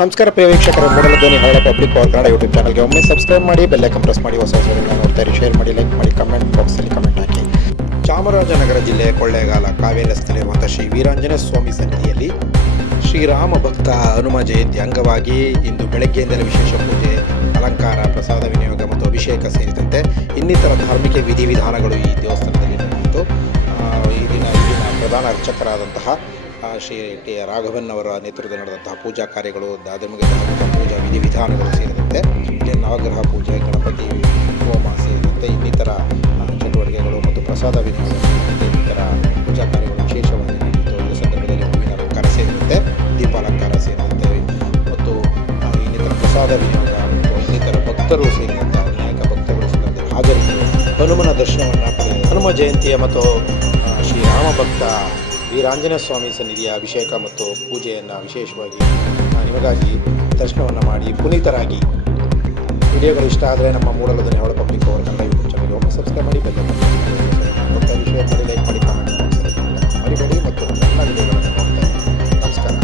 ನಮಸ್ಕಾರ ಪ್ರಿಯ ವೀಕ್ಷಕರೇ, ಮೂಡಲ ಧ್ವನಿ ಹರಳ ಪಬ್ಲಿಕ್ ಪವರ್ ಕನ್ನಡ ಯೂಟ್ಯೂಬ್ ಚಾನಲ್ಗೆ ಒಮ್ಮೆ ಸಬ್ಸ್ಕ್ರೈಬ್ ಮಾಡಿ, ಬೆಲ್ ಐಕಾನ್ ಪ್ರೆಸ್ ಮಾಡಿ, ಹೊಸ ವಿಡಿಯೋಗಳನ್ನ ನೋಡ್ತಾ ಇರಿ. ಶೇರ್ ಮಾಡಿ, ಲೈಕ್ ಮಾಡಿ, ಕಮೆಂಟ್ ಬಾಕ್ಸಲ್ಲಿ ಕಮೆಂಟ್ ಹಾಕಿ. ಚಾಮರಾಜನಗರ ಜಿಲ್ಲೆಯ ಕೊಳ್ಳೇಗಾಲ ಕಾವೇರಿ ರಸ್ತೆಯಲ್ಲಿರುವಂಥ ಶ್ರೀ ವೀರಾಂಜನೇಯ ಸ್ವಾಮಿ ಸನ್ನಿಧಿಯಲ್ಲಿ ಶ್ರೀರಾಮ ಭಕ್ತ ಹನುಮ ಜಯಂತಿ ಅಂಗವಾಗಿ ಇಂದು ಬೆಳಗ್ಗೆಯಿಂದಲೇ ವಿಶೇಷ ಪೂಜೆ, ಅಲಂಕಾರ, ಪ್ರಸಾದ ವಿನಿಯೋಗ ಮತ್ತು ಅಭಿಷೇಕ ಸೇರಿದಂತೆ ಇನ್ನಿತರ ಧಾರ್ಮಿಕ ವಿಧಿವಿಧಾನಗಳು ಈ ದೇವಸ್ಥಾನದಲ್ಲಿ ನಡೆಯಿತು. ಇಲ್ಲಿನ ಪ್ರಧಾನ ಅರ್ಚಕರಾದಂತಹ ಶ್ರೀ ಟಿ ರಾಘವನ್ ಅವರ ನೇತೃತ್ವದಲ್ಲಿ ನಡೆದಂತಹ ಪೂಜಾ ಕಾರ್ಯಗಳು, ಧಾರ್ಮಿಕ ಪೂಜಾ ವಿಧಿವಿಧಾನಗಳು ಸೇರಿದಂತೆ ನವಗ್ರಹ ಪೂಜೆ, ಗಣಪತಿ ಹೋಮ ಸೇರಿದಂತೆ ಇನ್ನಿತರ ಚಟುವಟಿಕೆಗಳು ಮತ್ತು ಪ್ರಸಾದ ವಿನಿಯೋಗ ಸೇರಿದಂತೆ ಇನ್ನಿತರ ಪೂಜಾ ಕಾರ್ಯಗಳು ವಿಶೇಷವಾಗಿ ನಡೆಯಿತು. ಈ ಸಂದರ್ಭದಲ್ಲಿ ಹೂವಿನ ಅಲಂಕಾರ ಸೇರಿದಂತೆ ದೀಪಾಲಂಕಾರ ಸೇರಿದಂತೆ ಮತ್ತು ಇನ್ನಿತರ ಪ್ರಸಾದ ವಿನಿಯೋಗ ಮತ್ತು ಇನ್ನಿತರ ಭಕ್ತರು ಸೇರಿದಂತೆ ಅನೇಕ ಭಕ್ತರು ಸೇರಿದಂತೆ ಹಾಜರಿದ್ದರು. ಹನುಮನ ದರ್ಶನವನ್ನು ಪಡೆದ ಹನುಮ ಜಯಂತಿಯ ಮತ್ತು ಶ್ರೀರಾಮ ಭಕ್ತ ವೀರಾಂಜನೇಯ ಸ್ವಾಮಿ ಸನ್ನಿಧಿಯ ಅಭಿಷೇಕ ಮತ್ತು ಪೂಜೆಯನ್ನು ವಿಶೇಷವಾಗಿ ನಿಮಗಾಗಿ ದರ್ಶನವನ್ನು ಮಾಡಿ ಪುನೀತರಾಗಿ. ವಿಡಿಯೋಗಳು ಇಷ್ಟ ಆದರೆ ನಮ್ಮ ಮೂಡಲ ಧ್ವನಿ ಹರಳ ಪಬ್ಲಿಕ್ ಪವರ್ ಕನ್ನಡ ಯೂಟ್ಯೂಬ್ ಚಾನಲ್ಗೆ ಒಮ್ಮೆ ಸಬ್ಸ್ಕ್ರೈಬ್ ಮಾಡಿ, ಬೆಲ್ ಐಕಾನ್ ನೋಡ್ತಾ ಇರಿ. ಶೇರ್ ಮಾಡಿ, ಲೈಕ್ ಮಾಡಿ, ಕಾಮೆಂಟ್ ಮರಿಬೇಡಿ ಮತ್ತು ನನ್ನ ವಿಡಿಯೋಗಳನ್ನು ನೋಡ್ತಾ ಇರಿ. ನಮಸ್ಕಾರ.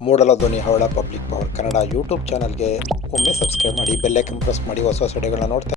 ಮೂಡಲ ಧ್ವನಿ ಹರಳ ಪಬ್ಲಿಕ್ ಪವರ್ ಕನ್ನಡ ಯೂಟ್ಯೂಬ್ ಚಾನಲ್ಗೆ ಒಮ್ಮೆ ಸಬ್ಸ್ಕ್ರೈಬ್ ಮಾಡಿ, ಬೆಲ್ ಐಕಾನ್ ಪ್ರೆಸ್ ಮಾಡಿ, ಹೊಸ ವಿಡಿಯೋಗಳನ್ನ ನೋಡ್ತಾ